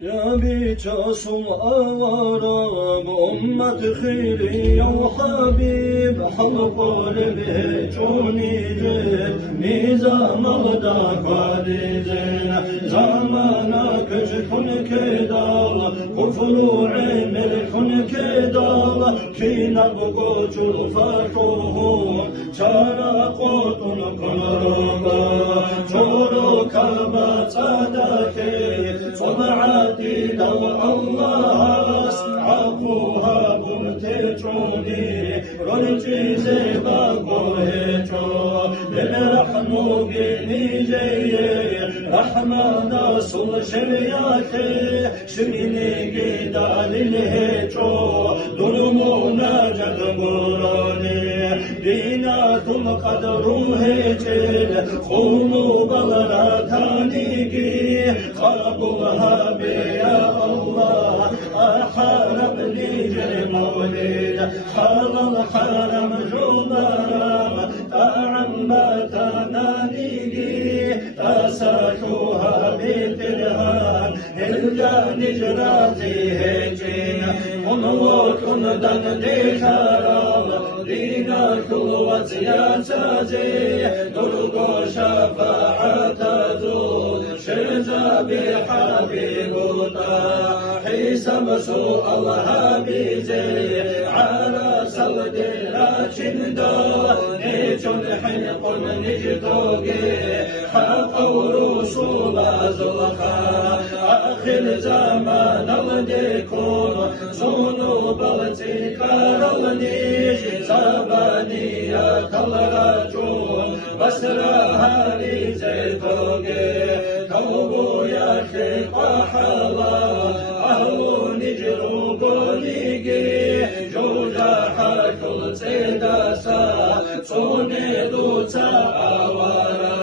يا بيجاسم أورام أمة خيري يا حبيب حلق لبيجوني جيب ميزان مغدا قادزين زمانك جكن كدال كفر عمر كن كدال كينا بقوجل فتوهم جارا قوتن كن رقا جورو كبا صدكي صبعاتي لو الله عفوها بمتجوني رنجي زيبا قوهجو للرحمو بني جي رحمة صل شرياتي شريني قيدا للهجو ظلمونا جدمراني ديناتم قدروا هجل قوموا بغراتانيكي خربوها بيا الله حرمني جرمولي حرم جمرام تعمتنانيكي أساتوها بترهان إلا نجراتي هجين ونوكن دن ديكارام دينا كلوات ياتازي نرغو شفاعة دو شرزا بحبيبوتا حسب سوء الله بيزي على سودي لاتشندو نيجون حنقون نجدوغي حقو رسول زلخا آخر زمان الديكون ذنوب التكار النيش زبانية الرجون بسرها لزيتوغي كوبو يا شيخ حلا أهو نجرو بوليغي جوجا حاكل سيداسا صوني دوتا أورا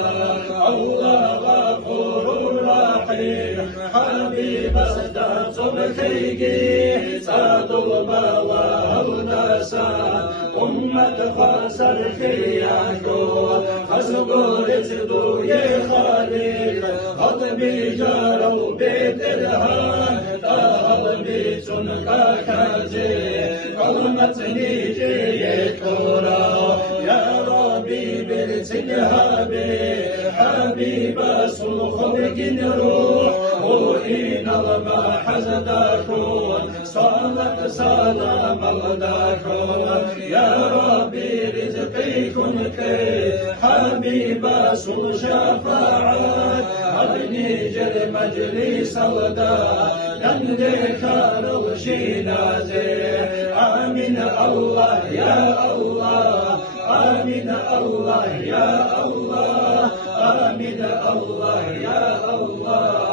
الله غفور رحيم حبيب أسدا صبحيكي ساد البلاء ونسا أمة خسر خياشو خسقور سدو يخاليك قلبي جارو بيت الهان قلبي سنك كازي قلمتني جيت كورا يا ربي بالتلهابي حبيب سلخبك روح وإن المحزدكون صالت سلام الدكون يا ربي رزقي كنك حبيب سل شفاعات أغني جر مجلس الدا يندكار الجنازة آمين الله يا الله آمين الله يا الله آمين الله يا الله